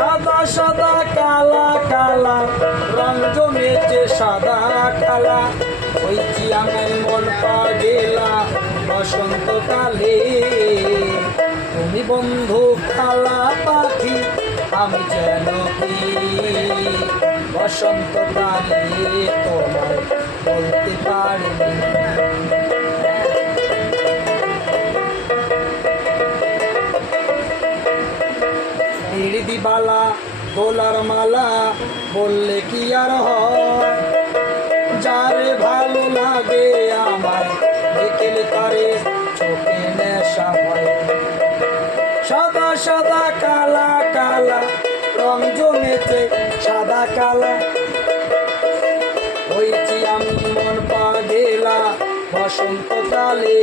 সাদা সাদা কালা কালা রং জমেছে সাদা কালা হইছি আমি মন পাগেলা বসন্তকালে তুমি বন্ধু কালা পাখি আমি যেন কি বসন্তকালে তোমায় বলতে পারিনি দিবালা গোলার মালা বললে কি আর হয় যারে ভালো লাগে আমার দেখলে তারে চোখে নেশা হয় সাদা সাদা কালা কালা রং জমেছে সাদা কালা হয়েছি আমি মন পাগেলা বসন্তকালে